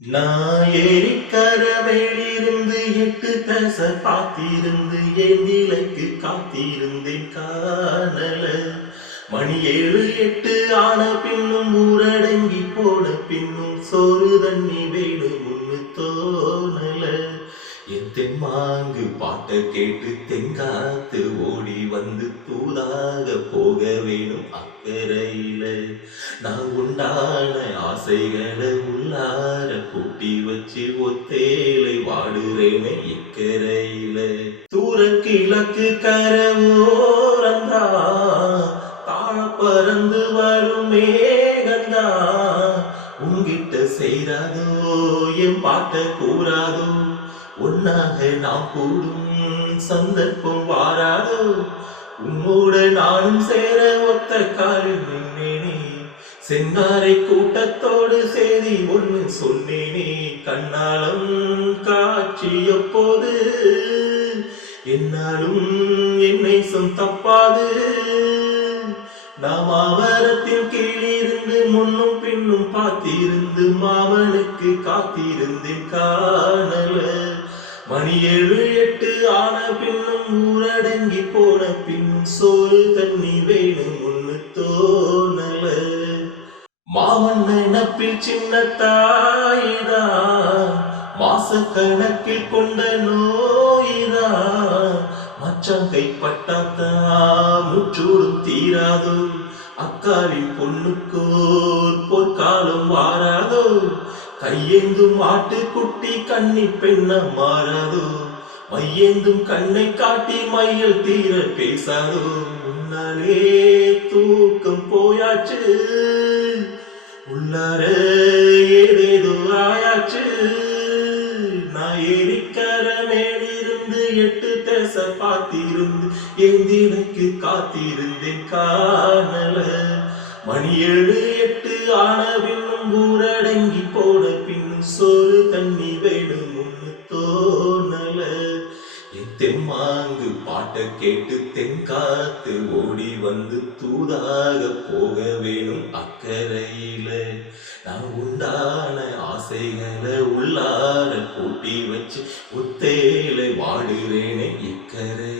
நான் ஏரிக்கர மேலிருந்து 8 தச பாத்திருந்து ஏந்திலைக்கு காத்திருந்தேன் காணல. மணி 7 8 ஆன பின்னும் ஊரடங்கி போன பின்னும் சோறு தண்ணி வேணும் ஒண்ணு தோணல. என் தென்மாங்கு பாட்ட கேட்டு தென்காத்து ஓடி வந்து தூதாக போக வேணும் அக்கறையில. நான் உண்டான ஆசைகளை உள்ளார கூட்டி வச்சு ஒத்தேலை வாடுறேனே இக்கரையில. தூர கிழக்கு கரவோரந்தா தாழ பறந்து வரும் மேகந்தா உங்கிட்ட செய்றாதோ என் பாட்ட கூறாதோ. ஒன்னாக நாம் கூடும் சந்தர்ப்பம் வாராதோ. உன்னோட நானும் சேர ஒத்த காலில் நின்னேனே. செங்காரை கூட்டத்தோடு செய்தி ஒன்று சொன்னேனே. கண்ணாலம் காட்சி எப்போது என்னாலும் என்னை தப்பாது. நாம் மாமரத்தின் கீழிருந்து முன்னும் பின்னும் பார்த்திருந்து மாமனுக்கு காத்திருந்தேன் காணல. மணி 7 8 ஆன பின்னும் ஊரடங்கி போன பின்னும் சோறு தண்ணி வேணும் ஒண்ணு தோணல. மாமன் நினப்பில் சின்ன தாயிதான் மாச கணக்கில் கொண்ட நோயிதான். மச்சான் கைப்பட்டாத்தா முற்றோடும் தீராதோ. அக்காவின் பொண்ணுக்கோர் பொற்காலம் வாராதோ. கையேந்தும் ஆட்டுக்குட்டி கன்னி பெண்ண மாறாதோ. மையேந்தும் கண்ணை காட்டி மையல் தீர பேசாதோ. முன்னாலே தூக்கம் போயாச்சு உள்ளார ஏதேதோ ஆயாச்சு. நான் ஏரிக்கர மேலிருந்து 8 தச பாத்திருந்து ஏந்திலைக்கு காத்திருந்தேன் காணல. மணி 7 8 ஆன பின்னும் ஊரடங்கி போன பின்னும் சோறு தண்ணி வேணும் ஒண்ணு தோணல. என் தெம்மாங்கு பாட்ட கேட்டு தென்காத்து ஓடி வந்து தூதாக போக வேணும் அக்கறையில. நான் உண்டான ஆசைகளை உள்ளார கூட்டி வச்சு ஒத்தேலை வாடுறேனே இக்கரை.